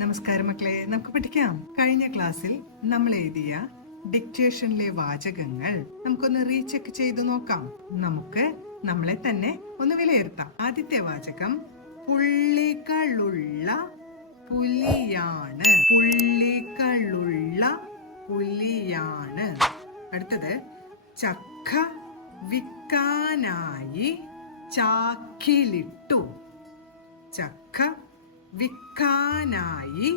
നമസ്കാരം മക്കളെ, നമുക്ക് പഠിക്കാം. കഴിഞ്ഞ ക്ലാസ്സിൽ നമ്മൾ എഴുതിയ ഡിക്റ്റേഷനിലെ വാചകങ്ങൾ നമുക്കൊന്ന് റീചെക്ക് ചെയ്ത് നോക്കാം. നമുക്ക് നമ്മളെ തന്നെ ഒന്ന് വിലയിരുത്താം. ആദ്യത്തെ വാചകം പുള്ളികളുള്ള പുലിയാണ്. പുള്ളികളുള്ള പുലിയാണ്. അടുത്തത് ചക്ക വിൽക്കാനായി ചാക്കിലിട്ടു. ചക്ക വിൽക്കാനായി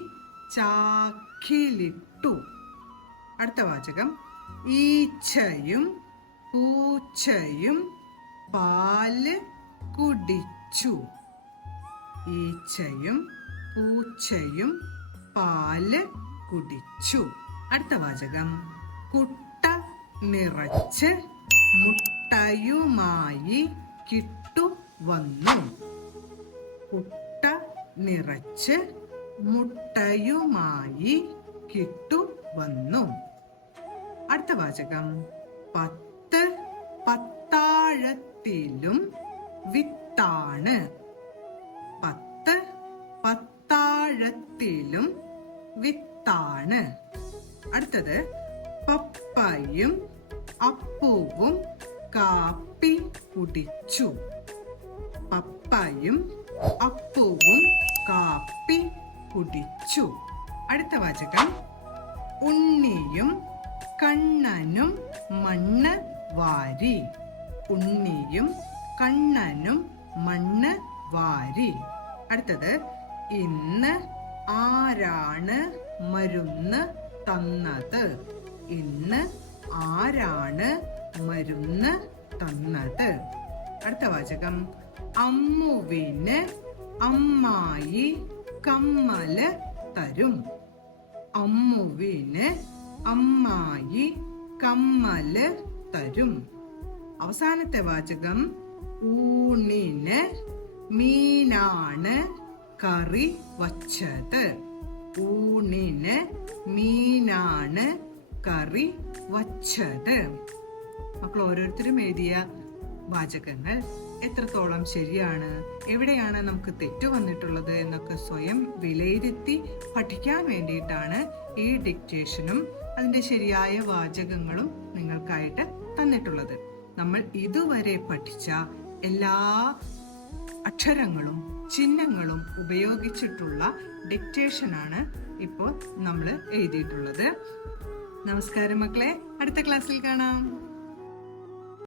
ചാക്കിലിട്ടു. അടുത്ത വാചകം ഈച്ചയും പൂച്ചയും പാല് കുടിച്ചു. ഈച്ചയും പൂച്ചയും പാല് കുടിച്ചു. അടുത്ത വാചകം കുട്ട നിറച്ച് മുട്ടയുമായി കിട്ടു വന്നു. കുട്ട നിറച്ച് മുട്ടയുമായി കിട്ടു വന്നു. അടുത്ത വാചകം 10 പത്താഴത്തിലും വിത്താണ്. 10 പത്താഴത്തിലും വിത്താണ്. അടുത്തത് പപ്പയും അപ്പുവും കാപ്പി കുടിച്ചു. പപ്പയും അപ്പുവും കാപ്പി കുടിച്ചു. അടുത്ത വാചകം ഉണ്ണിയും കണ്ണനും മണ്ണ് വാരി. ഉണ്ണിയും കണ്ണനും മണ്ണ് വാരി. അടുത്തത് ഇന്ന് ആരാണ് മരുന്ന് തന്നത്. ഇന്ന് ആരാണ് മരുന്ന് തന്നത്. അടുത്ത വാചകം അമ്മുവിന് അമ്മായി കമ്മല് തരും. അമ്മുവിന് അമ്മായി കമ്മല് തരും. അവസാനത്തെ വാചകം ഊണിന് മീനാണ് കറി വച്ചത്. ഊണിന് മീനാണ് കറി വച്ചത്. മക്കൾ ഓരോരുത്തരും എഴുതിയ വാചകങ്ങൾ എത്രത്തോളം ശരിയാണ്, എവിടെയാണ് നമുക്ക് തെറ്റു വന്നിട്ടുള്ളത് എന്നൊക്കെ സ്വയം വിലയിരുത്തി പഠിക്കാൻ വേണ്ടിയിട്ടാണ് ഈ ഡിക്റ്റേഷനും അതിന്റെ ശരിയായ വാചകങ്ങളും നിങ്ങൾക്കായിട്ട് തന്നിട്ടുള്ളത്. നമ്മൾ ഇതുവരെ പഠിച്ച എല്ലാ അക്ഷരങ്ങളും ചിഹ്നങ്ങളും ഉപയോഗിച്ചിട്ടുള്ള ഡിക്റ്റേഷനാണ് ഇപ്പോൾ നമ്മൾ എഴുതിയിട്ടുള്ളത്. നമസ്കാരം മക്കളെ, അടുത്ത ക്ലാസ്സിൽ കാണാം.